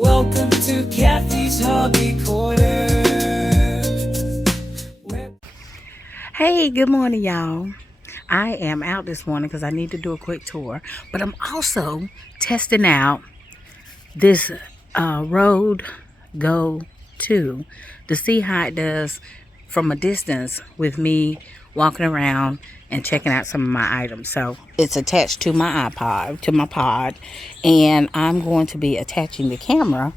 Welcome to Kathy's Hobby Corner. Hey, good morning, y'all. I am out this morning because I need to do a quick tour, but I'm also testing out this Road Go 2 to see how it does from a distance with me walking around and checking out some of my items. So it's attached to my pod, and I'm going to be attaching the camera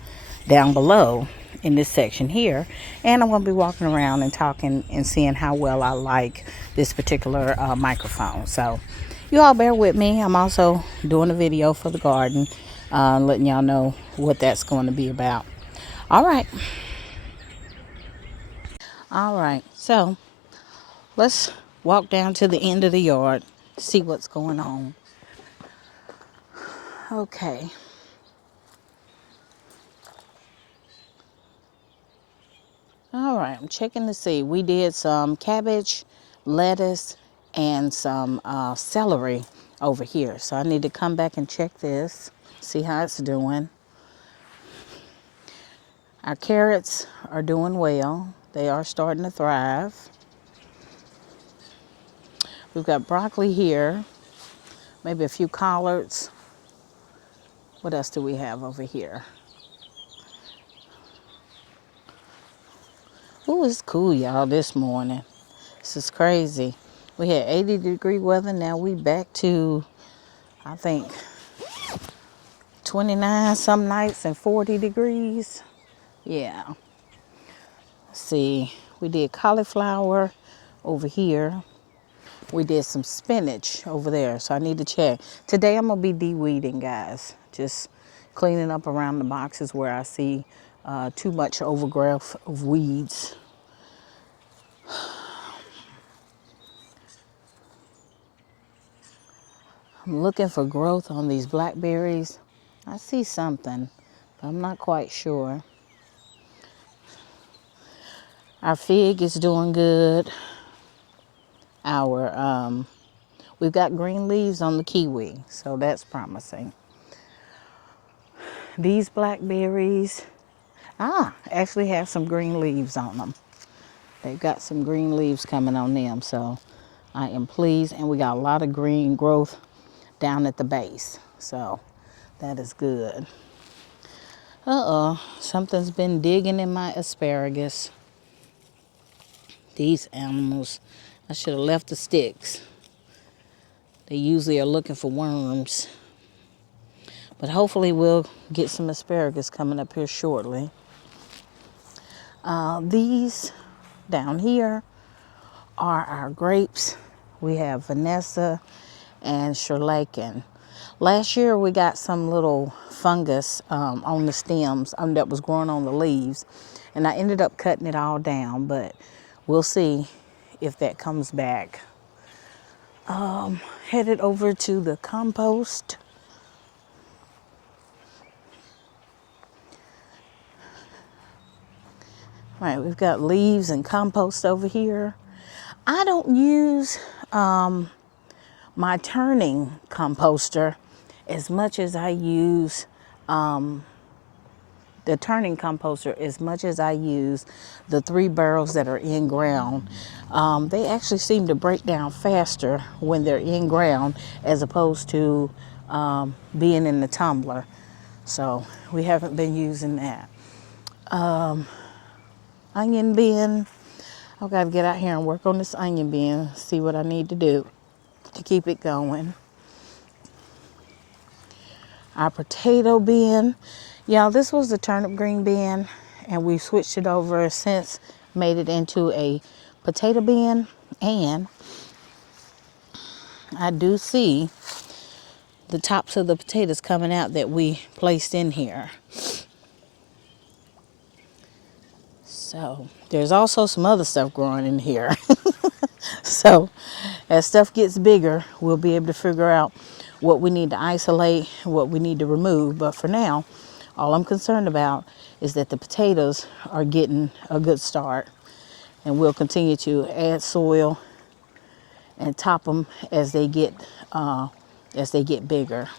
down below in this section here, and I'm going to be walking around and talking and seeing how well I like this particular microphone. So you all bear with me. I'm also doing a video for the garden, letting y'all know what that's going to be about. All right, so let's walk down to the end of the yard, see what's going on. Okay. All right, I'm checking to see. We did some cabbage, lettuce, and some celery over here. So I need to come back and check this, see how it's doing. Our carrots are doing well. They are starting to thrive. We've got broccoli here, maybe a few collards. What else do we have over here? Ooh, it's cool, y'all, this morning. This is crazy. We had 80-degree weather. Now we back to, I think, 29 some nights and 40 degrees. Yeah. Let's see. We did cauliflower over here. We did some spinach over there. So I need to check. Today I'm going to be de-weeding, guys. Just cleaning up around the boxes where I see too much overgrowth of weeds. I'm looking for growth on these blackberries. I see something, but I'm not quite sure. Our fig is doing good. We've got green leaves on the kiwi, so that's promising. These blackberries, actually have some green leaves on them. They've got some green leaves coming on them, so I am pleased. And we got a lot of green growth down at the base, so that is good. Something's been digging in my asparagus. These animals, I should have left the sticks. They usually are looking for worms. But hopefully we'll get some asparagus coming up here shortly. These down here are our grapes. We have Vanessa and Shirlakin. Last year we got some little fungus on the stems that was growing on the leaves, and I ended up cutting it all down, but we'll see if that comes back. Headed over to the compost. All right, we've got leaves and compost over here. I don't use my turning composter as much as I use the 3 barrels that are in ground. They actually seem to break down faster when they're in ground as opposed to being in the tumbler. So we haven't been using that. Onion bin. I've got to get out here and work on this onion bin, see what I need to do to keep it going. Our potato bin. Y'all, this was the turnip green bin, and we switched it over since, made it into a potato bin, and I do see the tops of the potatoes coming out that we placed in here. So there's also some other stuff growing in here. So as stuff gets bigger, we'll be able to figure out what we need to isolate, what we need to remove. But for now, all I'm concerned about is that the potatoes are getting a good start, and we'll continue to add soil and top them as they get bigger.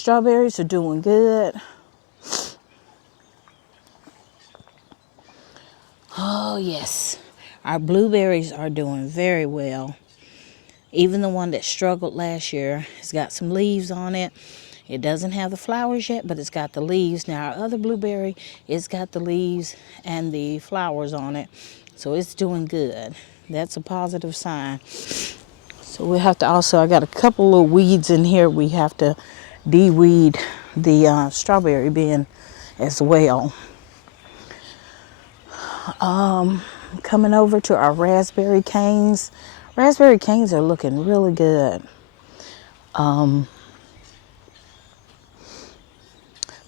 Strawberries are doing good. Oh, yes. Our blueberries are doing very well. Even the one that struggled last year has got some leaves on it. It doesn't have the flowers yet, but it's got the leaves. Now, our other blueberry, it's got the leaves and the flowers on it. So it's doing good. That's a positive sign. So we have to also, I got a couple little weeds in here. We have to de-weed the strawberry bin as well. Coming over to our raspberry canes. Raspberry canes are looking really good.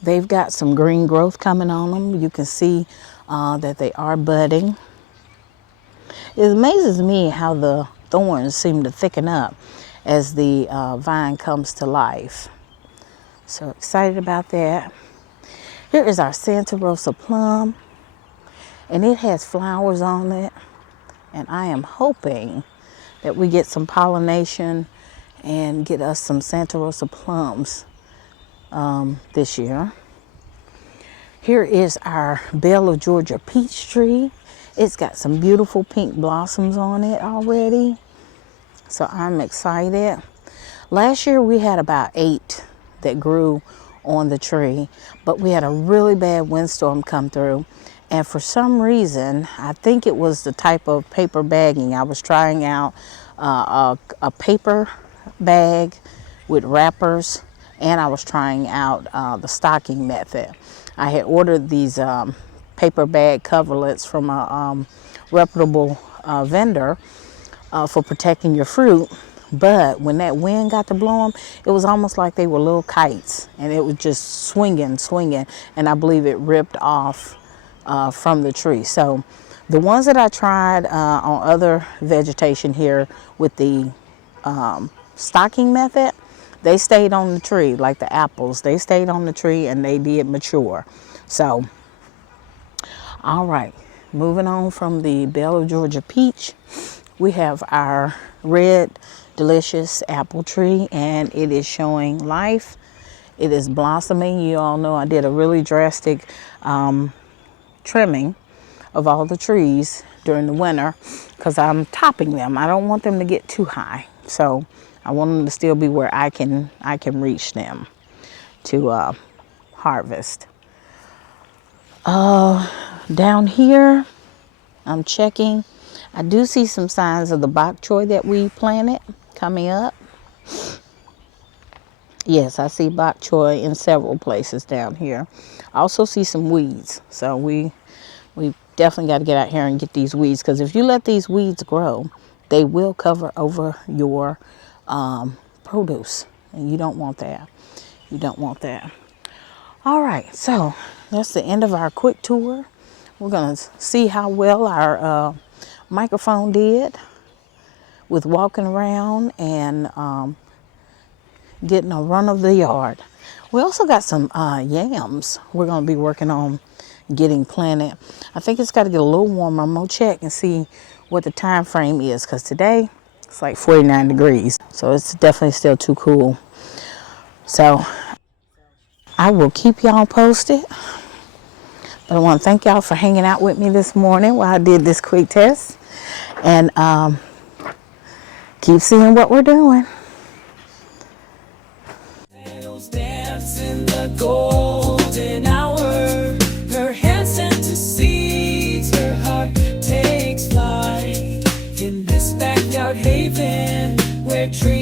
They've got some green growth coming on them. You can see that they are budding. It amazes me how the thorns seem to thicken up as the vine comes to life. So excited about that. Here is our Santa Rosa plum, and it has flowers on it. And I am hoping that we get some pollination and get us some Santa Rosa plums this year. Here is our Belle of Georgia peach tree. It's got some beautiful pink blossoms on it already. So I'm excited. Last year we had about 8 that grew on the tree, but we had a really bad windstorm come through. And for some reason, I think it was the type of paper bagging. I was trying out a paper bag with wrappers, and I was trying out the stocking method. I had ordered these paper bag coverlets from a reputable vendor for protecting your fruit. But when that wind got to blow them, it was almost like they were little kites, and it was just swinging, and I believe it ripped off from the tree. So the ones that I tried on other vegetation here with the stocking method, they stayed on the tree, like the apples. They stayed on the tree and they did mature. So, all right, moving on from the Belle of Georgia peach, we have our red delicious apple tree, and it is showing life. It is blossoming. You all know I did a really drastic trimming of all the trees during the winter because I'm topping them. I don't want them to get too high. So I want them to still be where I can reach them to harvest. Down here, I'm checking. I do see some signs of the bok choy that we planted coming up. Yes, I see bok choy in several places down here. I also see some weeds. So we definitely got to get out here and get these weeds, because if you let these weeds grow, they will cover over your produce, and you don't want that. You don't want that. All right, so that's the end of our quick tour. We're gonna see how well our microphone did with walking around and getting a run of the yard. We also got some yams we're gonna be working on getting planted. I think it's got to get a little warmer. I'm gonna check and see what the time frame is, because today it's like 49 degrees, so it's definitely still too cool. So I will keep y'all posted, but I want to thank y'all for hanging out with me this morning while I did this quick test, and keep seeing what we're doing. Dance in the golden hour. Her hands sent to seeds, her heart takes flight in this backyard haven where trees